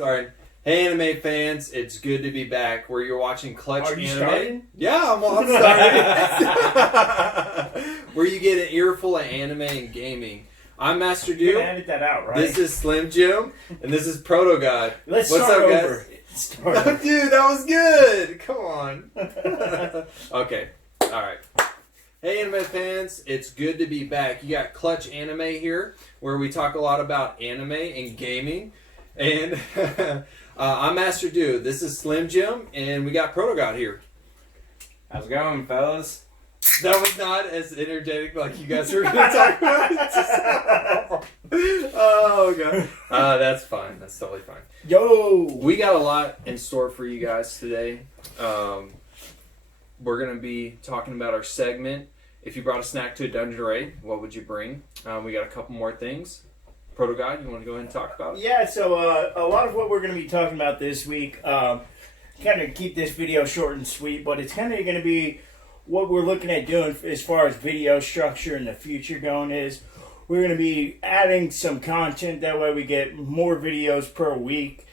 Sorry. Hey, anime fans, it's good to be back. Where you're watching Clutch Are Anime. you starting? Yeah, I'm starting. Where you get an earful of anime and gaming. I'm Master You're Dew. gonna edit that out, right? This is Slim Jim, and this is Proto God. Let's What's start up, over. guys? Start over. Dude, that was good. Come on. Okay. All right. Hey, anime fans, it's good to be back. You got Clutch Anime here, where we talk a lot about anime and gaming. And I'm Master Dew. This is Slim Jim, and we got Proto God here. How's it going, fellas? That was not as energetic like you guys were going to talk about. Oh, God. That's fine. That's totally fine. Yo! We got a lot in store for you guys today. We're going to be talking about our segment. If you brought a snack to a dungeon raid, what would you bring? We got a couple more things. Proto God, you want to go ahead and talk about it? Yeah, so a lot of what we're going to be talking about this week, kind of keep this video short and sweet, but it's kind of going to be what we're looking at doing as far as video structure in the future going is. We're going to be adding some content, that way we get more videos per week.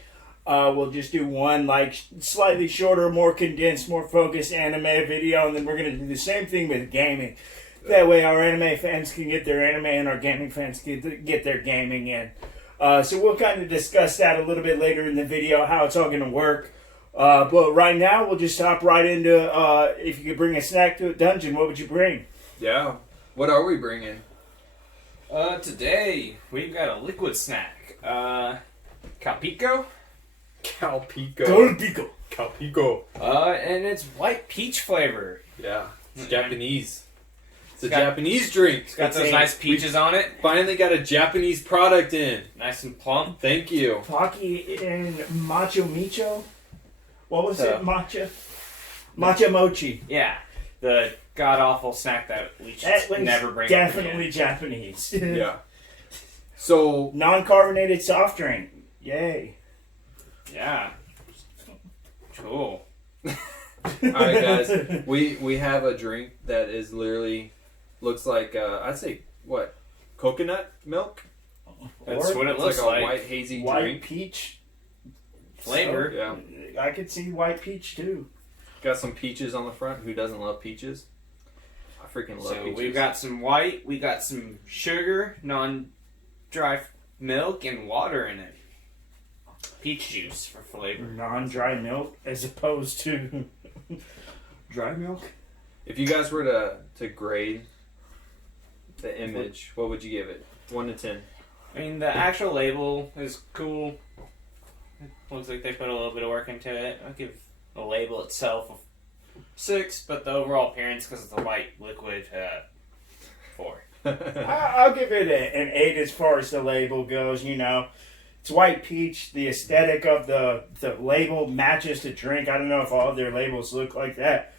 We'll just do one like slightly shorter, more condensed, more focused anime video, and then we're going to do the same thing with gaming. That way our anime fans can get their anime and our gaming fans can get their gaming in. So we'll kind of discuss that a little bit later in the video, how it's all going to work. But right now, we'll just hop right into, if you could bring a snack to a dungeon, what would you bring? Yeah. What are we bringing? Today we've got a liquid snack. Calpico. Calpico. Pico. Calpico. And it's white peach flavor. Yeah. It's Mhm. Japanese. It's a got- Japanese drink. It's got those nice peaches on it. Finally got a Japanese product in. Nice and plump. Thank you. Pocky and Macho Micho? What was Yeah. it? Matcha Mochi. Yeah. The god awful snack that we should That was never bring. definitely Japanese. Yeah. So, Non-carbonated soft drink. Yay. Yeah. Cool. alright guys, we have a drink that is literally, looks like, I'd say, what? Coconut milk? That's Or what it It's looks like like. a white hazy white drink. peach Flavor. Yeah. I could see white peach too. Got some peaches on the front. Who doesn't love peaches? I freaking love So peaches. we've got some white, we got some sugar, non-dry milk, and water in it. Peach juice for flavor. Non-dry milk as opposed to dry milk. If you guys were to grade the image, what would you give it? 1 to 10. I mean, the actual label is cool. It looks like they put a little bit of work into it. I'll give the label itself a 6, but the overall appearance, because it's a white liquid, 4. I'll give it an 8 as far as the label goes. You know, it's white peach. The aesthetic of the label matches the drink. I don't know if all of their labels look like that,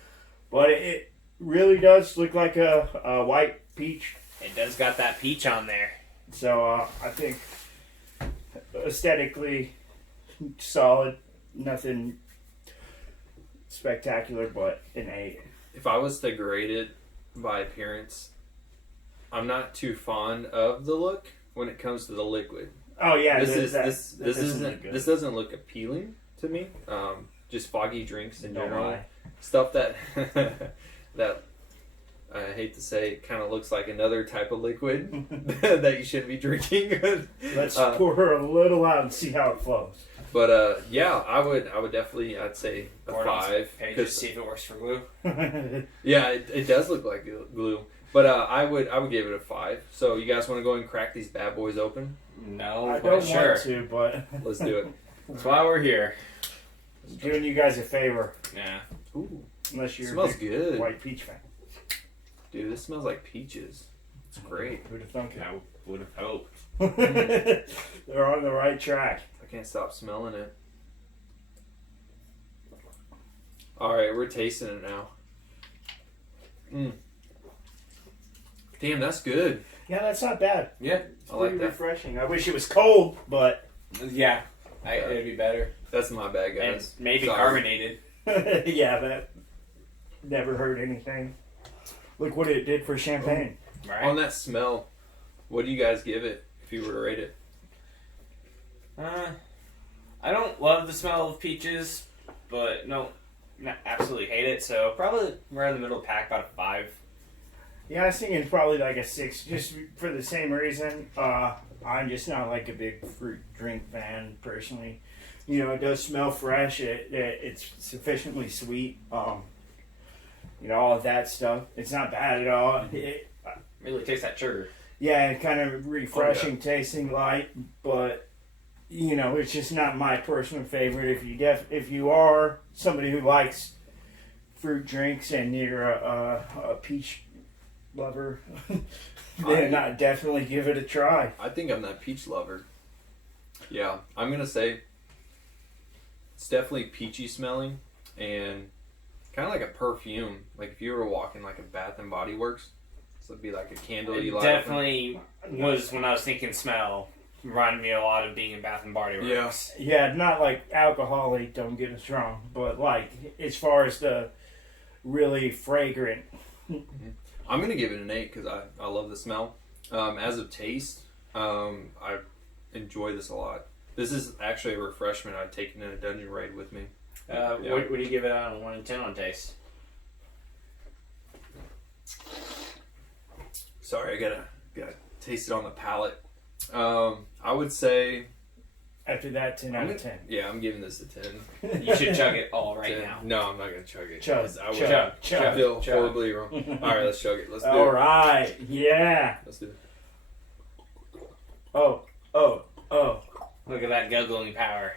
but it really does look like a white peach. It does got that peach on there. So I think aesthetically solid. Nothing spectacular, but an 8. If I was to grade it by appearance, I'm not too fond of the look when it comes to the liquid. Oh yeah, This this doesn't look appealing to me. Just foggy drinks in Don't general, lie. stuff that that I hate to say kind of looks like another type of liquid that you shouldn't be drinking. Let's pour a little out and see how it flows. But yeah, I would definitely, I'd say a Pour it on some 5. pages, 'cause- see if it works for glue. yeah, it does look like glue. But I would give it a 5. So you guys want to go and crack these bad boys open? No, I but don't sure. want to, but Let's do it. That's why we're here. I'm doing you guys a favor, Yeah. Ooh, unless you're smells a big good, white peach fan. dude. This smells like peaches. It's great. Who'd have thunk I would have hoped. it? They're on the right track. I can't stop smelling it. All right, we're tasting it now. Damn, that's good. Yeah, that's not bad. Yeah. It's I like pretty that. refreshing. I wish it was cold, but Yeah. It'd be better. That's my bad, And guys. maybe Sorry. carbonated. yeah, that never hurt anything. Look what it did for champagne. Right? On that smell, what do you guys give it if you were to rate it? I don't love the smell of peaches, but not absolutely hate it. So probably around the middle pack, about a 5. Yeah, I was thinking probably like a 6, just for the same reason. I'm just not like a big fruit drink fan personally. You know, it does smell fresh. It's sufficiently sweet. You know, all of that stuff. It's not bad at all. Really taste that sugar. Yeah, kind of refreshing tasting light, but you know, it's just not my personal favorite. If you are somebody who likes fruit drinks and you're a peach lover, then I definitely give it a try. I think I'm that peach lover. Yeah, I'm gonna say it's definitely peachy smelling and kind of like a perfume. Like if you were walking like a Bath and Body Works, so it'd be like a candle you It light. definitely was when I was thinking smell. Reminded me a lot of being in Bath and Body Works. Yes. Yeah, not like alcoholic, don't get us wrong, but like as far as the really fragrant. I'm gonna give it an 8 because I love the smell. As of taste, I enjoy this a lot. This is actually a refreshment I've taken in a dungeon raid with me. Yeah. What do you give it out of 1 to 10 on taste? Sorry, I gotta taste it on the palate. I would say After that, 10 out of 10. yeah, I'm giving this a 10. You should chug it all right 10. now. No, I'm not gonna chug it. Chug, 'cause I would chug, I feel chug. horribly wrong. All right, let's chug it. Let's do All it. right, yeah. Let's do it. Oh. Look at that guzzling power.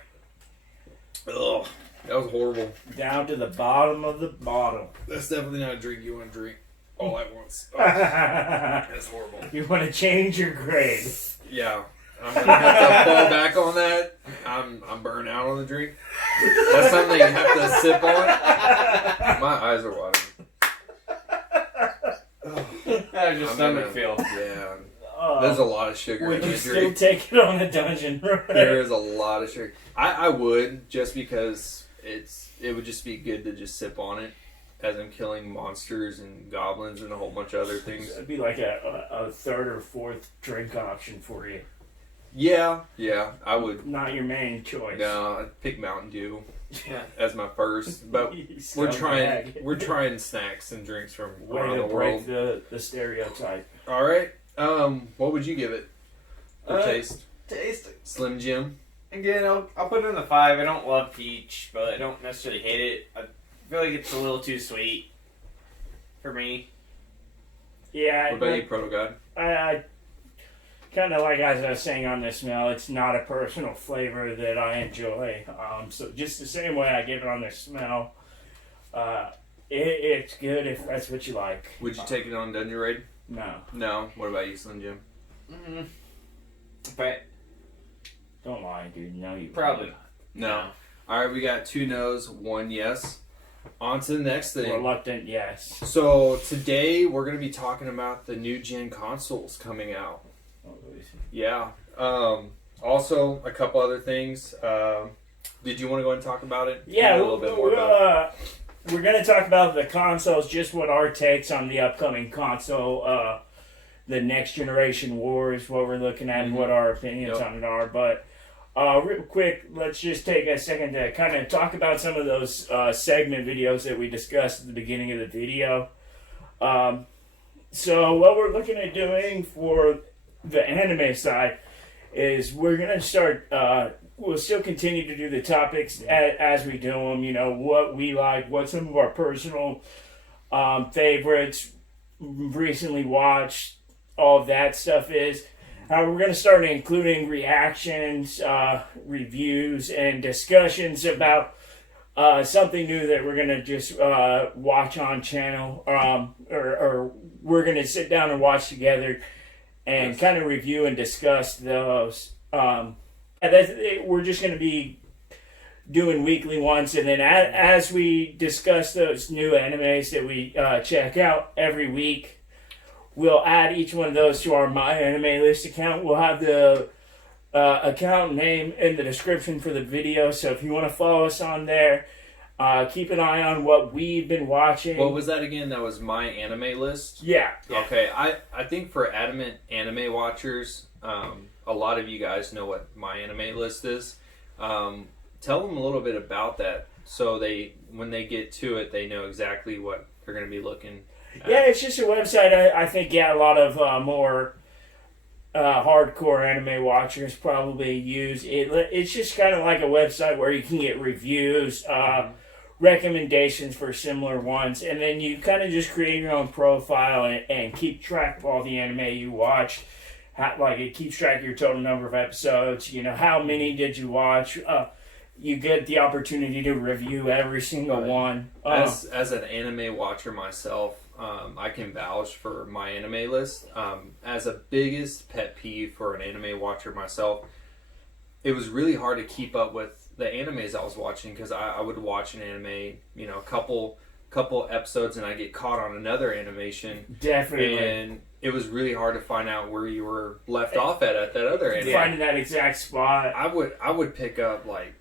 Ugh, that was horrible. Down to the bottom of the bottle. That's definitely not a drink you want to drink all at once. Oh, that's horrible. You want to change your grade. Yeah, I'm gonna have to fall back on that. I'm burnt out on the drink. That's something you have to sip on. My eyes are watering. How does your I'm stomach gonna- feel? Yeah, there's a lot of sugar Would in you the still drink. take it on a dungeon raid? There is a lot of sugar. I would, just because it would just be good to just sip on it as I'm killing monsters and goblins and a whole bunch of other things. It'd be like a third or fourth drink option for you. Yeah, I would. Not your main choice. No, I'd pick Mountain Dew Yeah. as my first, but You we're scumbag. trying snacks and drinks from Way around to the break world. the stereotype. All right, what would you give it for taste? Taste. Slim Jim. Again, I'll put it in the 5. I don't love peach, but I don't necessarily hate it. I feel like it's a little too sweet for me. Yeah, What about you, Proto God? I kind of like as I was saying on this smell, it's not a personal flavor that I enjoy. So just the same way I give it on this smell, it's good if that's what you like. Would you take it on Dungeon Raid? No, No. What about you, Slim Jim? Mm-hmm. But don't lie, dude. No, you probably won't. No. All right, we got 2 no's, 1 yes. On to the next thing. Reluctant, yes. So today we're going to be talking about the new gen consoles coming out. Yeah. Also, a couple other things. Did you want to go and talk about it? Yeah, Tell me a little bit more about it. we're going to talk about the consoles, just what our takes on the upcoming console, the next generation wars, what we're looking at, and what our opinions Yep. on it are. But real quick, let's just take a second to kind of talk about some of those segment videos that we discussed at the beginning of the video. So what we're looking at doing for the anime side is we're going to start, we'll still continue to do the topics as we do them, you know, what we like, what some of our personal favorites, recently watched, all of that stuff is. We're going to start including reactions, reviews, and discussions about something new that we're going to just watch on channel, or we're going to sit down and watch together and kind of review and discuss those. We're just going to be doing weekly ones, and then as we discuss those new animes that we check out every week, we'll add each one of those to our My Anime List account. We'll have the account name in the description for the video, so if you want to follow us on there, keep an eye on what we've been watching. What was that again? That was My Anime List? Yeah. Okay, I think for adamant anime watchers, a lot of you guys know what My Anime List is. tell them a little bit about that, so when they get to it, they know exactly what they're going to be looking at. Yeah, it's just a website. I think a lot of more hardcore anime watchers probably use it. It's just kind of like a website where you can get reviews, recommendations for similar ones, and then you kind of just create your own profile and keep track of all the anime you watch. Like it keeps track of your total number of episodes. You know, how many did you watch? You get the opportunity to review every single one. As an anime watcher myself, I can vouch for my anime list. As a biggest pet peeve for an anime watcher myself, it was really hard to keep up with the animes I was watching, because I would watch an anime, you know, a couple episodes, and I get caught on another animation. Definitely. And it was really hard to find out where you were left off at that other anime. Finding that exact spot. I would pick up like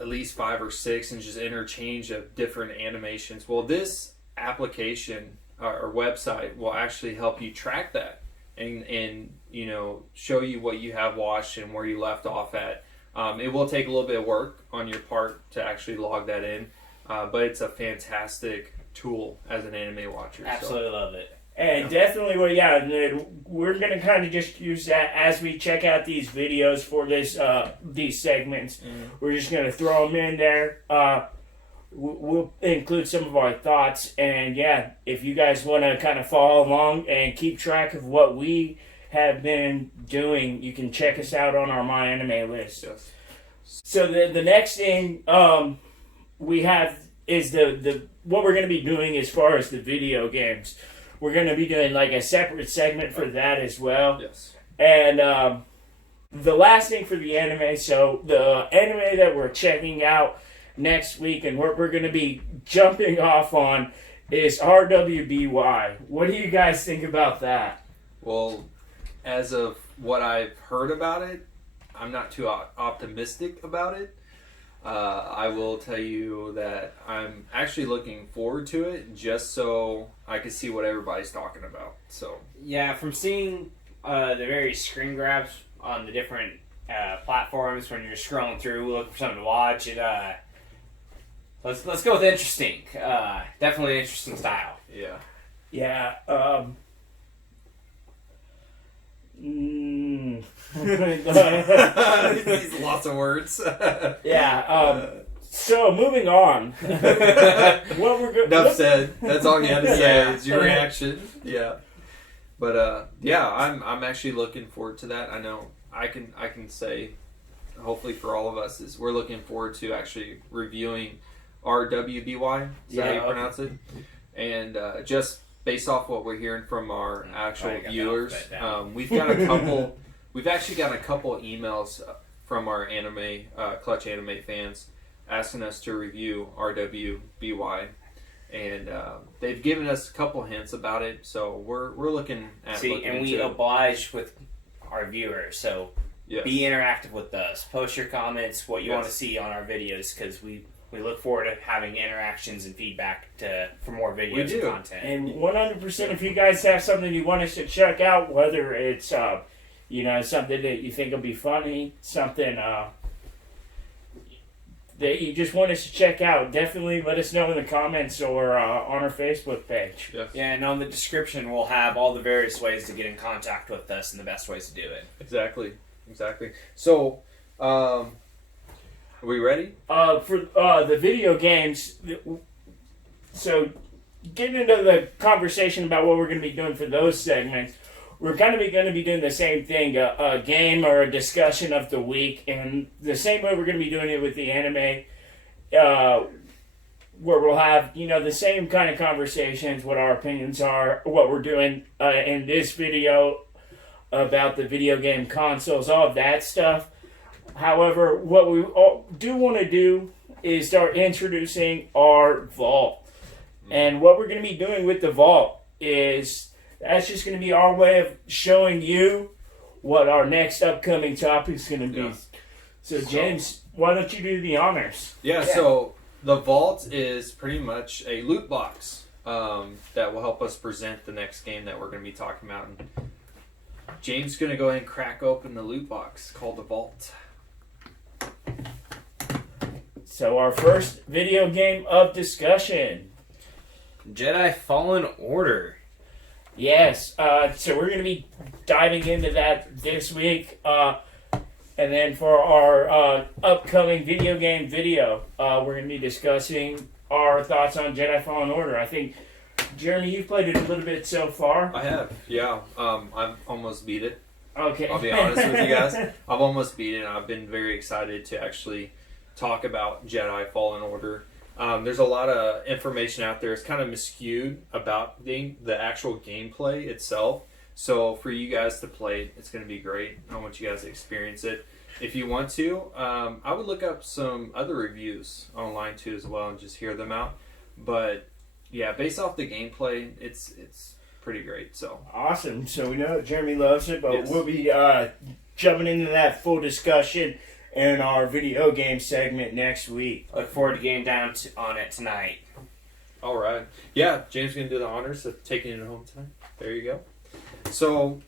at least 5 or 6 and just interchange of different animations. Well, this application or website will actually help you track that and you know, show you what you have watched and where you left off at. It will take a little bit of work on your part to actually log that in, but it's a fantastic tool as an anime watcher. Absolutely love it. And definitely, we're going to kind of just use that as we check out these videos for these segments. We're just going to throw them in there. We'll include some of our thoughts. And yeah, if you guys want to kind of follow along and keep track of what we have been doing, you can check us out on our My Anime list. Yes. So the next thing we have is the what we're going to be doing as far as the video games. We're going to be doing like a separate segment for that as well. Yes. And the last thing for the anime, so the anime that we're checking out next week and what we're going to be jumping off on is RWBY. What do you guys think about that? Well, as of what I've heard about it, I'm not too optimistic about it. I will tell you that I'm actually looking forward to it, just so I can see what everybody's talking about. So yeah, from seeing the various screen grabs on the different platforms when you're scrolling through looking for something to watch, let's go with interesting. Definitely an interesting style. yeah. Yeah. These lots of words. Yeah. So moving on. What we're Enough said. That's all you had to say. Yeah. Is your reaction. Yeah. But yeah, I'm actually looking forward to that. I know I can say, hopefully for all of us, is we're looking forward to actually reviewing RWBY. Is that how you pronounce it? And just based off what we're hearing from our actual viewers, we've got a couple. We've actually gotten a couple emails from our anime Clutch Anime fans asking us to review RWBY, and they've given us a couple hints about it. So we're looking at and we oblige with our viewers. So yes. be interactive with us. Post your comments, what you want to see on our videos, because we look forward to having interactions and feedback for more videos and content. And 100%, if you guys have something you want us to check out, whether it's something that you think will be funny, something that you just want us to check out, definitely let us know in the comments or on our Facebook page. Yes. Yeah, and on the description we'll have all the various ways to get in contact with us and the best ways to do it. Exactly. So, are we ready? For the video games, so getting into the conversation about what we're going to be doing for those segments, we're going to be doing the same thing, a game or a discussion of the week, and the same way we're going to be doing it with the anime, where we'll have, the same kind of conversations, what our opinions are, what we're doing in this video about the video game consoles, all of that stuff. However, what we do want to do is start introducing our vault. And what we're going to be doing with the vault is that's just going to be our way of showing you what our next upcoming topic is going to be. Yeah. So, James, why don't you do the honors? Yeah, so the vault is pretty much a loot box that will help us present the next game that we're going to be talking about. And James is going to go ahead and crack open the loot box called the vault. So our first video game of discussion. Jedi Fallen Order. Yes, so we're going to be diving into that this week. And then for our upcoming video game video, we're going to be discussing our thoughts on Jedi Fallen Order. I think, Jeremy, you've played it a little bit so far. I have, yeah. I've almost beat it. Okay. I'll be honest with you guys. I've almost beat it, and I've been very excited to actually talk about Jedi Fallen Order. There's a lot of information out there. It's kind of miscued about the actual gameplay itself. So for you guys to play it, it's going to be great. I want you guys to experience it. If you want to, I would look up some other reviews online too as well and just hear them out. But yeah, based off the gameplay, it's pretty great. So awesome. So we know that Jeremy loves it, but yes. we'll be jumping into that full discussion in our video game segment next week. Look forward to getting down on it tonight. all right, yeah, James going to do the honors of taking it home tonight. There you go. So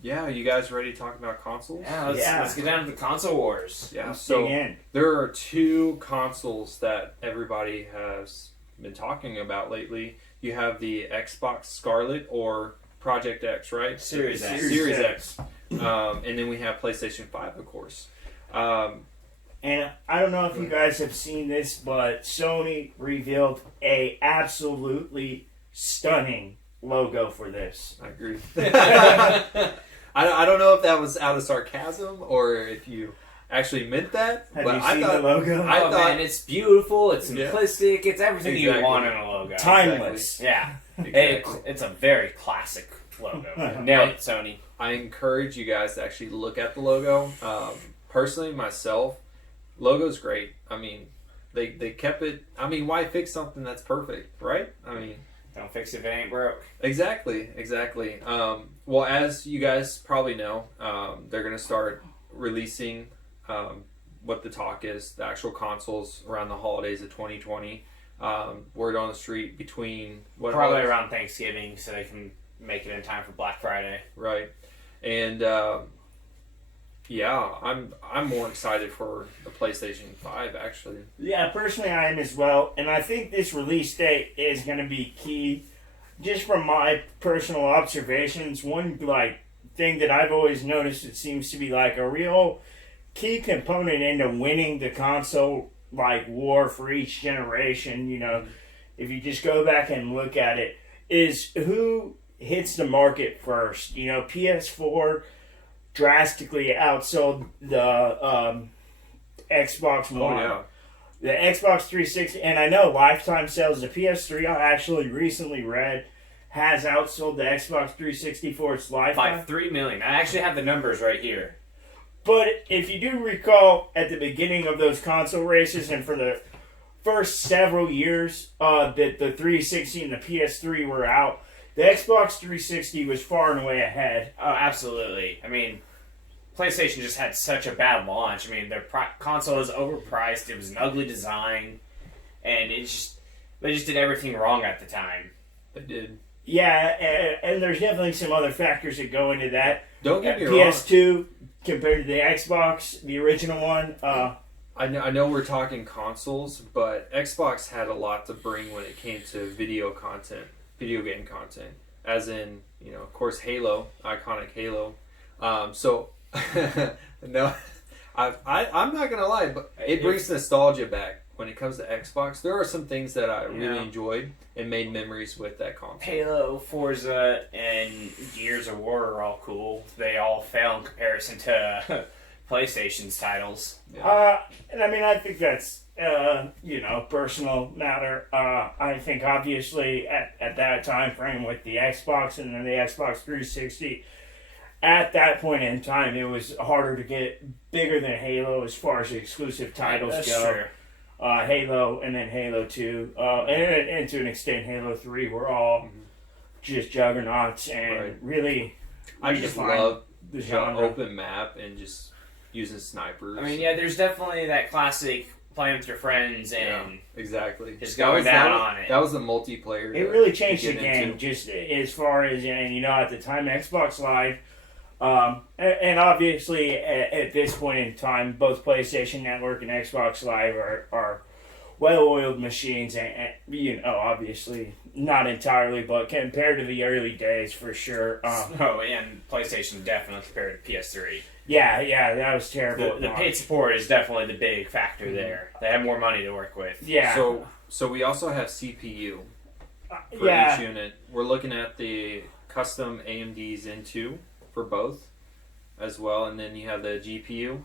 yeah, you guys ready to talk about consoles? Yeah, let's get down to the console wars. Yeah. Let's So dig in. there are two consoles that everybody has been talking about lately. You have the Xbox Scarlet or Project X, right? Series X. Series X. And then we have PlayStation 5, of course. And I don't know if you guys have seen this, but Sony revealed a absolutely stunning logo for this. I agree. I don't know if that was out of sarcasm or if you actually meant that. Have but you I seen thought, the logo? I Oh, thought man, it's beautiful, it's Yeah. simplistic, it's everything Exactly. you want in a logo. Timeless. Yeah. Exactly. It's a very classic logo. Nailed it, Sony. I encourage you guys to actually look at the logo. Personally, myself, logo's great. I mean, they kept it. I mean, why fix something that's perfect, right? I mean, Don't fix it if it ain't broke. exactly. Well, as you guys probably know, they're going to start releasing what the talk is, the actual consoles around the holidays of 2020. Word on the street between what Probably holidays? around Thanksgiving so they can make it in time for Black Friday. Right, and yeah, I'm more excited for the PlayStation 5 actually. Yeah, personally I am as well, and I think this release date is going to be key. Just from my personal observations, one thing that I've always noticed, it seems to be like a real key component into winning the console war for each generation. You know, if you just go back and look at it, is who hits the market first. You know, PS4 drastically outsold the Xbox One. Oh yeah. The Xbox 360, and I know lifetime sales, the PS3, I actually recently read, has outsold the Xbox 360 for its By lifetime. 3 million. I actually have the numbers right here. But if you do recall, at the beginning of those console races, and for the first several years that the 360 and the PS3 were out, the Xbox 360 was far and away ahead. Oh, absolutely. I mean, PlayStation just had such a bad launch. I mean, their console was overpriced. It was an ugly design, and they just did everything wrong at the time. They did. Yeah, and there's definitely some other factors that go into that. Don't get me wrong. PS2 compared to the Xbox, the original one. I know we're talking consoles, but Xbox had a lot to bring when it came to video game content. As in, you know, of course, Halo, iconic Halo. So, no, I'm not gonna lie, but it brings nostalgia back when it comes to Xbox. There are some things that I really enjoyed and made memories with that console. Halo, Forza, and Gears of War are all cool. They all fail in comparison to PlayStation's titles. Yeah. And I mean, I think that's personal matter. I think obviously at that time frame with the Xbox and then the Xbox 360, at that point in time, it was harder to get bigger than Halo as far as the exclusive titles That's go. true. Halo and then Halo 2, and to an extent Halo 3 were all just juggernauts and really I just redefined love the the genre. open map and just using snipers. I mean, yeah, there's definitely that classic playing with your friends and exactly. just That going was- down that was- on it. That was the multiplayer. It really changed to the get game, into. just as far as, and at the time, Xbox Live And obviously, at this point in time, both PlayStation Network and Xbox Live are well-oiled machines, and obviously not entirely, but compared to the early days, for sure. And PlayStation definitely compared to PS3. Yeah, that was terrible. The paid support is definitely the big factor there. They have more money to work with. Yeah. So we also have CPU for yeah. each unit. We're looking at the custom AMD Zen 2 for both as well, and then you have the GPU.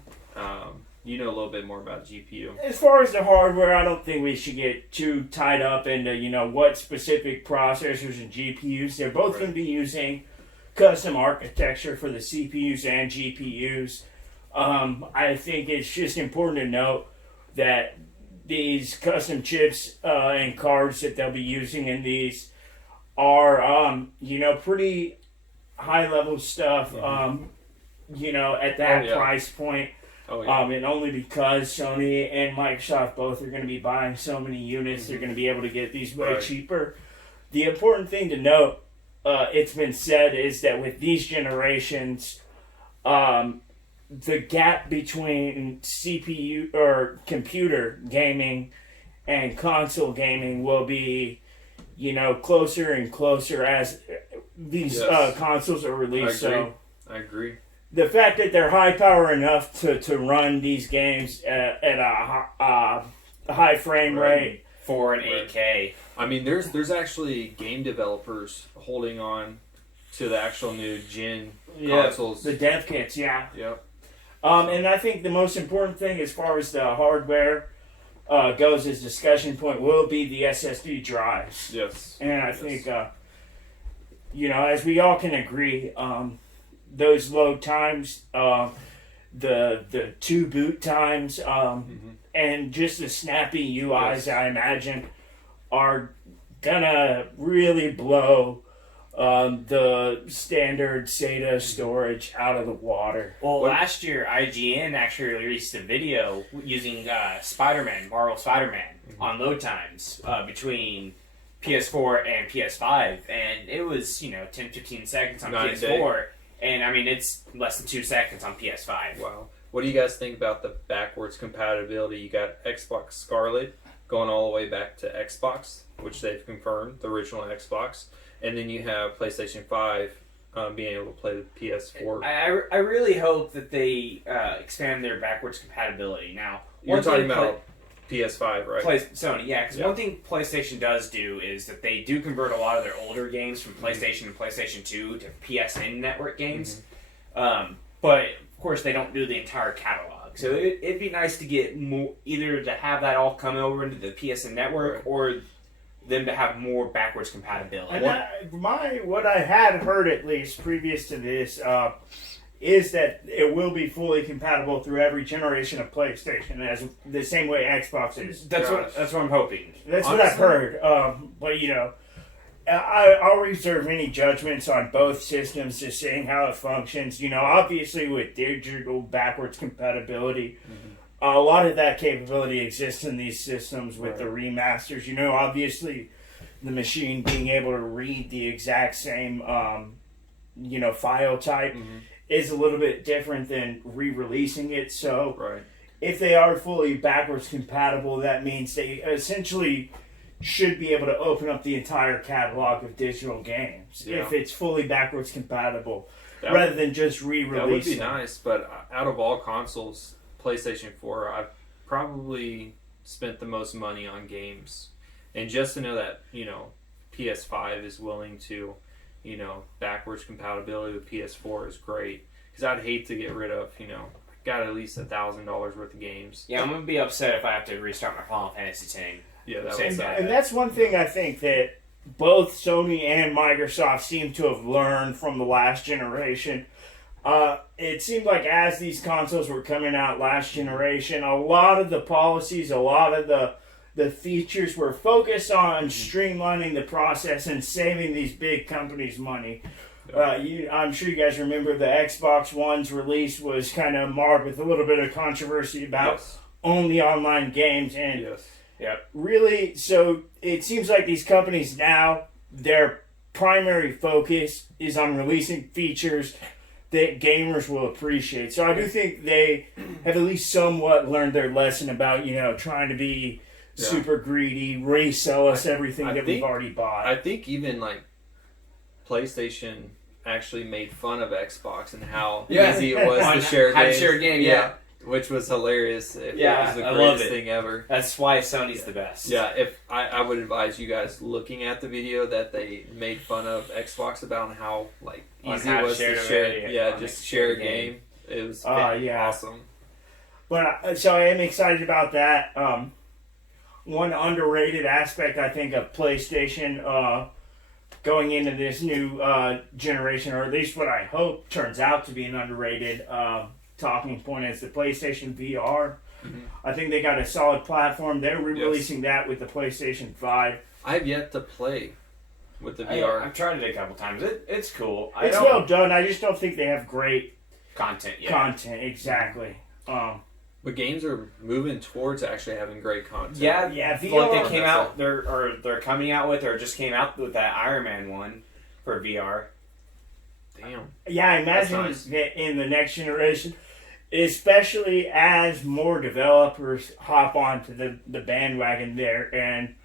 You know a little bit more about GPU. As far as the hardware, I don't think we should get too tied up into, what specific processors and GPUs. They're both going to be using custom architecture for the CPUs and GPUs. I think it's just important to note that these custom chips and cards that they'll be using in these are, pretty high-level stuff, at that price point. Oh, yeah. And only because Sony and Microsoft both are going to be buying so many units, they're going to be able to get these way cheaper. The important thing to note, it's been said, is that with these generations, the gap between CPU or computer gaming and console gaming will be, closer and closer as these consoles are released. I agree. The fact that they're high power enough to run these games at a high frame rate. 4 and 8K. I mean, there's actually game developers holding on to the actual new gen consoles. The dev kits, yeah. Yep. And I think the most important thing as far as the hardware goes as discussion point will be the SSD drives. Yes. And I think, as we all can agree, those load times, the 2 boot times, and just the snappy UIs, I imagine, are gonna really blow the standard SATA storage out of the water. Well, last year IGN actually released a video using Spider-Man, Marvel Spider-Man, on load times between PS4 and PS5, and it was 10-15 seconds on PS4. And, I mean, it's less than 2 seconds on PS5. Wow. What do you guys think about the backwards compatibility? You got Xbox Scarlet going all the way back to Xbox, which they've confirmed, the original Xbox. And then you have PlayStation 5 being able to play the PS4. I really hope that they expand their backwards compatibility. Now, you're talking about PS5, right? Sony, yeah. Because one thing PlayStation does do is that they do convert a lot of their older games from PlayStation and PlayStation 2 to PSN network games. But, of course, they don't do the entire catalog. So it'd be nice to get more, either to have that all come over into the PSN network or them to have more backwards compatibility. And what I had heard, at least, previous to this, is that it will be fully compatible through every generation of PlayStation, as the same way Xbox is. That's what I'm hoping. That's what I've heard. But I'll reserve any judgments on both systems, just seeing how it functions. Obviously with digital backwards compatibility, a lot of that capability exists in these systems with the remasters. Obviously the machine being able to read the exact same, file type. Is a little bit different than re-releasing it. So if they are fully backwards compatible, that means they essentially should be able to open up the entire catalog of digital games if it's fully backwards compatible, rather than just re-releasing. That would be nice, but out of all consoles, PlayStation 4, I've probably spent the most money on games. And just to know that, PS5 is willing to backwards compatibility with PS4 is great. Because I'd hate to get rid of, got at least $1,000 worth of games. Yeah, I'm going to be upset if I have to restart my Final Fantasy X. Yeah, and that's one thing I think that both Sony and Microsoft seem to have learned from the last generation. It seemed like as these consoles were coming out last generation, a lot of the policies, a lot of the features were focused on streamlining the process and saving these big companies money. I'm sure you guys remember the Xbox One's release was kind of marred with a little bit of controversy about only online games. And really, so it seems like these companies now, their primary focus is on releasing features that gamers will appreciate. So I do think they have at least somewhat learned their lesson about, trying to be super greedy, resell us everything that we've already bought. I think even like PlayStation actually made fun of Xbox and how easy it was to share games. Share a game, yeah. Which was hilarious. It was the I love greatest it. thing ever. That's why Sony's the best. Yeah, if I would advise you guys looking at the video that they made fun of Xbox about how like easy it was to share. Just share a game. It was awesome. But so I am excited about that. One underrated aspect I think of PlayStation going into this new generation, or at least what I hope turns out to be an underrated talking point, is the PlayStation VR. Mm-hmm. I think they got a solid platform. They're re-releasing that with the PlayStation 5. I have yet to play with the VR. I've tried it a couple times. It's cool. It's well done. I just don't think they have great content yet. Exactly. But games are moving towards actually having great content. Yeah. VR. Like they came out, they're coming out with, or just came out with that Iron Man one for VR. Damn. Yeah, I imagine that in the next generation, especially as more developers hop onto the bandwagon there, and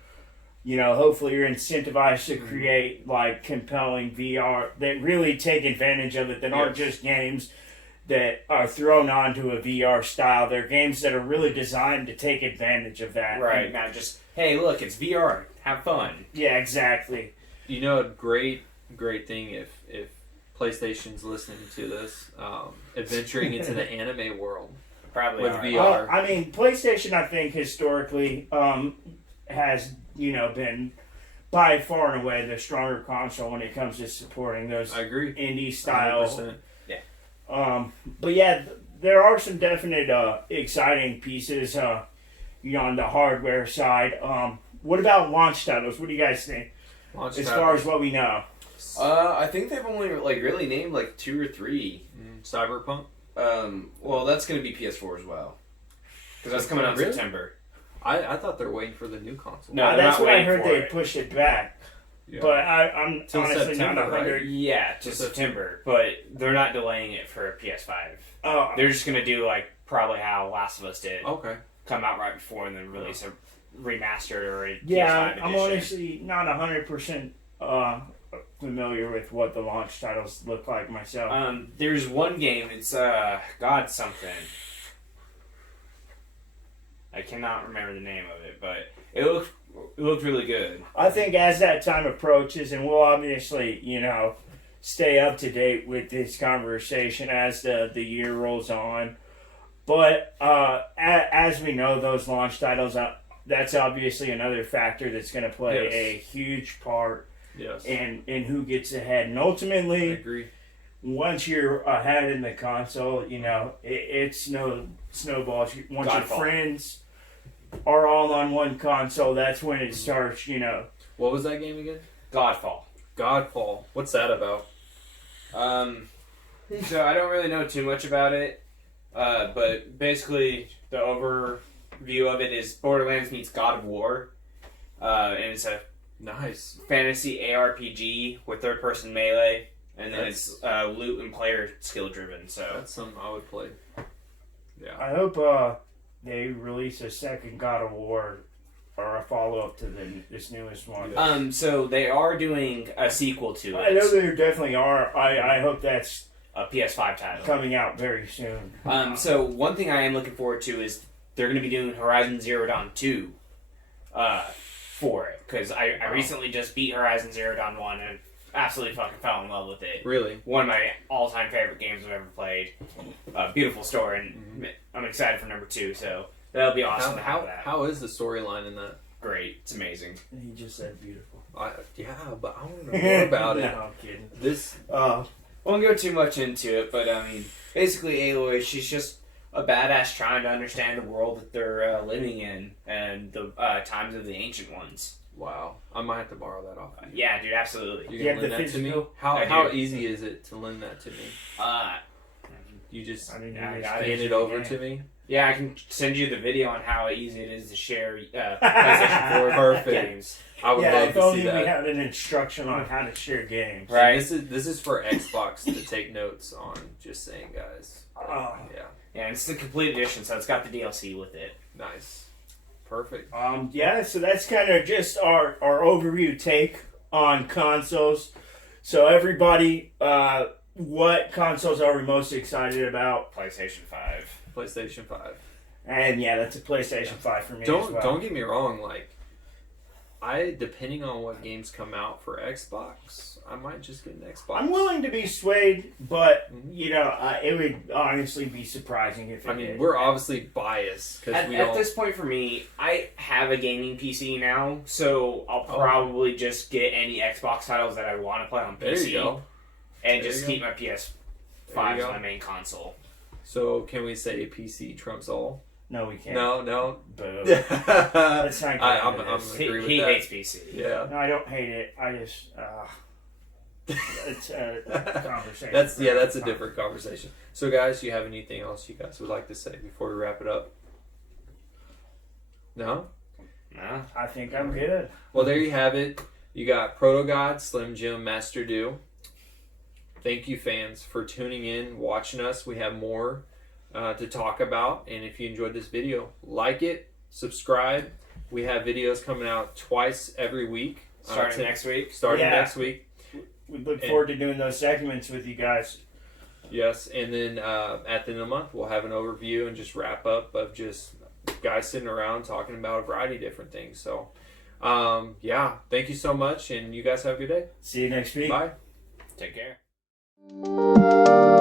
hopefully you're incentivized to create like compelling VR that really take advantage of it, that aren't just games that are thrown onto a VR style. They're games that are really designed to take advantage of that. Right, and, not just, hey, look, it's VR, have fun. Yeah, exactly. A great thing if PlayStation's listening to this, adventuring into the anime world. Probably with right. VR. Well, I mean, PlayStation, I think, historically has, been by far and away the stronger console when it comes to supporting those I agree. indie style. 100%. But yeah, there are some definite exciting pieces, on the hardware side. What about launch titles? What do you guys think? Far as what we know. I think they've only really named like 2 or 3. Cyberpunk. Well, that's going to be PS4 as well, because that's coming out in September. I thought they were waiting for the new console. No, that's what I heard. They pushed it back. Yeah. But I'm Till honestly September, not 100. right? Yeah, to September, but they're not delaying it for PS5. They're just gonna do like probably how Last of Us did. Okay. Come out right before and then release a remastered or a PS5 edition. I'm honestly not 100% familiar with what the launch titles look like myself. There's one game. It's God something. I cannot remember the name of it, but it looked really good. I think as that time approaches, and we'll obviously, stay up to date with this conversation as the year rolls on. But as we know, those launch titles, that's obviously another factor that's going to play a huge part in who gets ahead. And ultimately, I agree. Once you're ahead in the console, it's no snowballs. Once your friends are all on one console, that's when it starts, What was that game again? Godfall. What's that about? So I don't really know too much about it, but basically the overview of it is Borderlands meets God of War, and it's a nice fantasy ARPG with third-person melee, and then it's loot and player skill driven. So that's something I would play. Yeah. I hope they release a second God of War or a follow-up to this newest one. So they are doing a sequel to it. I know there definitely are. I hope that's a PS5 title coming out very soon. So one thing I am looking forward to is they're going to be doing Horizon Zero Dawn 2 for it, because I recently just beat Horizon Zero Dawn 1 and absolutely fucking fell in love with it. Really? One of my all-time favorite games I've ever played. Beautiful story, and I'm excited for number 2, so that'll be awesome to have that. How is the storyline in that? Great. It's amazing. He just said beautiful. But I want to know more about it. No, I'm kidding. Won't go too much into it, but I mean, basically Aloy, she's just a badass trying to understand the world that they're living in and the times of the ancient ones. Wow. I might have to borrow that off of you. Yeah, dude, absolutely. You can lend that to me? How easy is it to lend that to me? You just hand it over to me? Yeah, I can send you the video on how easy it is to share PlayStation 4 Perfect. games. I would Yeah, love if to only see we that. had an instruction on how to share games. Right. This is for Xbox to take notes on. Just saying, guys. Oh. Yeah. Yeah, it's the complete edition, so it's got the DLC with it. Nice. Perfect. Yeah, so that's kind of just our overview take on consoles. So everybody, what consoles are we most excited about? PlayStation 5. PlayStation 5. And yeah, that's a PlayStation 5 for me as well. Don't get me wrong, like depending on what games come out for Xbox, I might just get an Xbox. I'm willing to be swayed, but you know, it would honestly be surprising if it I mean, did. we're obviously biased because At, we at don't. this point for me, I have a gaming PC now, so I'll probably just get any Xbox titles that I want to play on There PC you go. and There just you keep my PS5 There you as go. my main console. So can we say PC trumps all? No, we can't. No. Boo. I'm Let's not get I'm into gonna this. agree with He that. hates PC. Yeah. No, I don't hate it. I just it's a conversation. That's for that's a time. different conversation. So guys, you have anything else you guys would like to say before we wrap it up? No? No. I think I'm good. Well, there you have it. You got ProtoGod, Slim Jim, Master Do. Thank you, fans, for tuning in, watching us. We have more to talk about. And if you enjoyed this video, like it, subscribe. We have videos coming out twice every week. Starting next week. Starting Yeah. next week. We look forward to doing those segments with you guys. Yes. And then at the end of the month, we'll have an overview and just wrap up of just guys sitting around talking about a variety of different things. So, thank you so much. And you guys have a good day. See you next week. Bye. Take care.